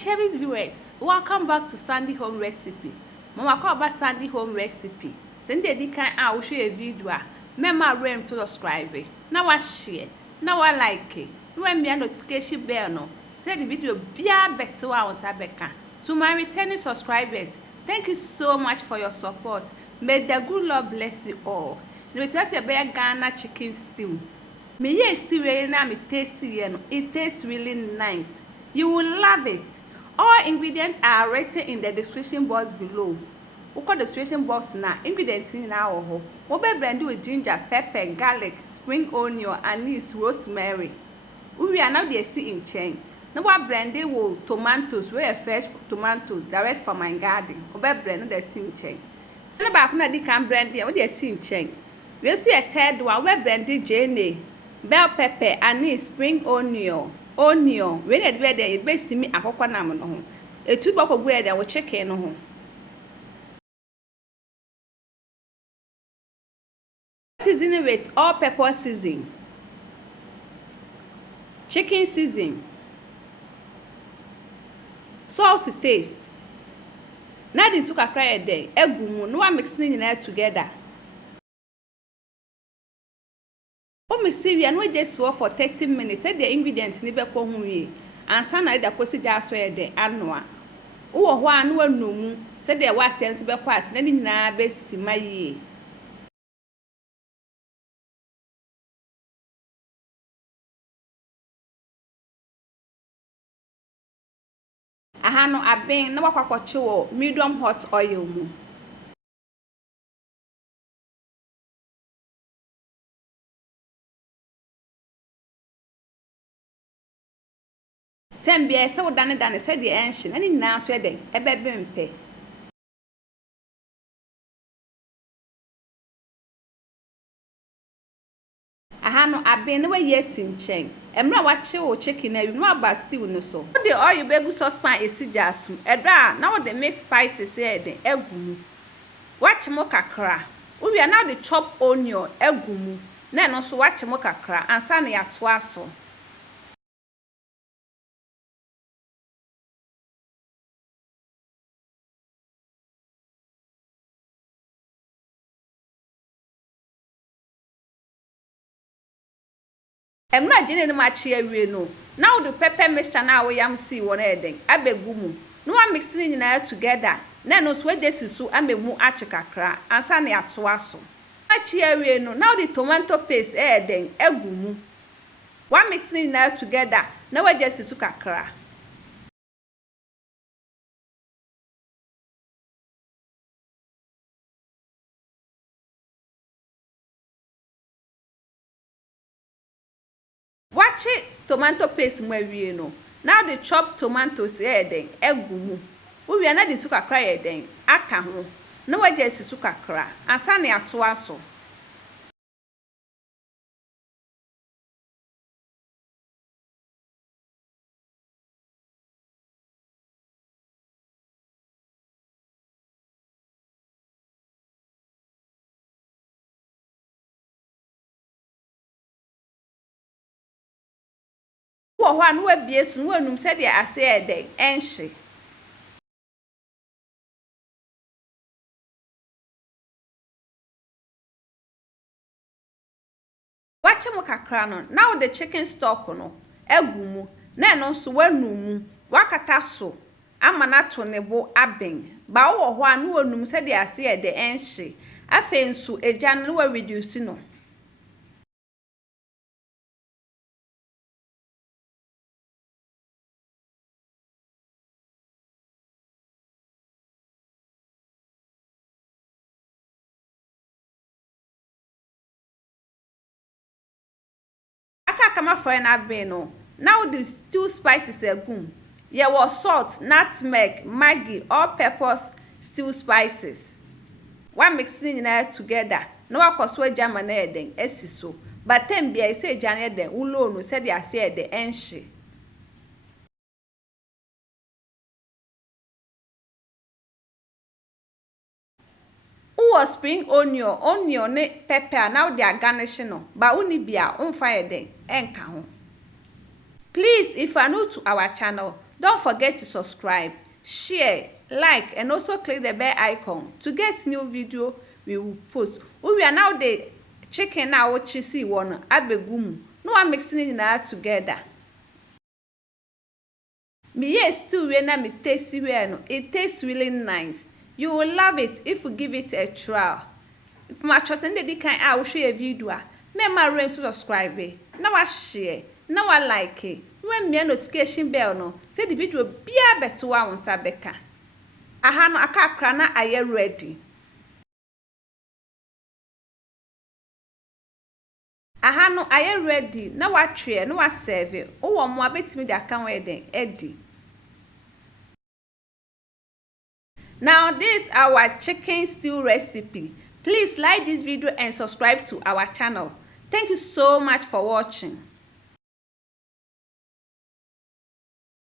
cherished viewers, welcome back to Sandy Home Recipe. Mama call about Sandy Home Recipe. Send the can I will show a video. Remember to subscribe. Now I share. Now I like it. When me a notification bell no. Say the video be better on Sabeka. To my returning subscribers, thank you so much for your support. May the good Lord bless you all. The return a bear Ghana chicken stew. Me ye still really na me tasty and it tastes really nice. You will love it. All ingredients are written in the description box below. We call the description box now. Ingredients in our home. We be blended with ginger, pepper, garlic, spring onion, anise, rosemary. We are now the see in chain. Now we blended with tomatoes. We are fresh tomatoes direct from my garden. We be blended the same chain. Now back na di can blend the we see in chain. We see a third one. We blended jene, bell pepper, anise, spring onion. Onion when it be there it best me akokwa nam no ho etu boko go there wo chicken no ho season with all pepper season, chicken season, salt to taste. Na din suka kra there egu mu no wa mix ni together. Mix it no just for 30 minutes. Say the ingredients ni be ko hu wie. Ansa na da kosi ja so ye de anoa. Wo ho anu anumu. Say the wa sense be ko as na ni nyina be stima yie. Aha no aben na wakwakoche wo medium hot oil mu. Tembia se wo dane se de enhye na ni nyina so eden ebebe mpe. Aha no aben na wa yesi nchen emra wa che wo chicken na wi no aba stew no so the oil be gu saucepan esija asum edra na wo the mix spices eden agumu wa chemo kakra wo wi na the chop onion agumu na no so wa chemo kakra ansa na ya to aso. Emra jene no machi awie no now the pepper mixture na wo yam see won eden abegu mu no wa mix ni nyina together na no so edesisu amemu achikakra ansa na ato aso machi awie no now the tomato paste eden egu mu wa mix ni nyina together na wa jesisu kakra. Watch it, tomato paste mwawie no. Now the chopped tomatoes eden egumu. We are not the suka cry eden aka ho. No wa just suka kra. Ansa na ato aso. Wo ho anu abie su no anum se de ase eden enhye. Watch mo kakra no now the chicken stock no agumu na no so wanumu wakata so amana to ne bo aben ba wo ho anu anum se de ase eden enhye afensu eja no wa reduce no. Kama for na be no now the stew spices agum ye was salt, nutmeg, maggi, all peppers, stew spices one mixing na together no akoso agama na eden esiso but tem bia say agana eden ulo no say dia say eden enhye uwo spring onion ne pepper now they are garnishing no but uni bia on fire den enka ho. Please if you are new to our channel, Don't forget to subscribe, share, like, and also click the bell icon to get new video we will post. We are now the chicken now cheesy one abegum. No one mixing it together. Me yes still when I me tasty no. It tastes really nice. You will love it if you give it a try. If my trust and the kind I will show you a video. Remember to subscribe. Now I share. Now I like it. When me notification bell no. Say the video be a better one sabeka. Aha no aka krana aye ready. Aha no aye ready. Na wa twe na wa serve. O wo mo abetimi de aka we den edi. Now this is our chicken stew recipe. Please like this video and subscribe to our channel. Thank you so much for watching.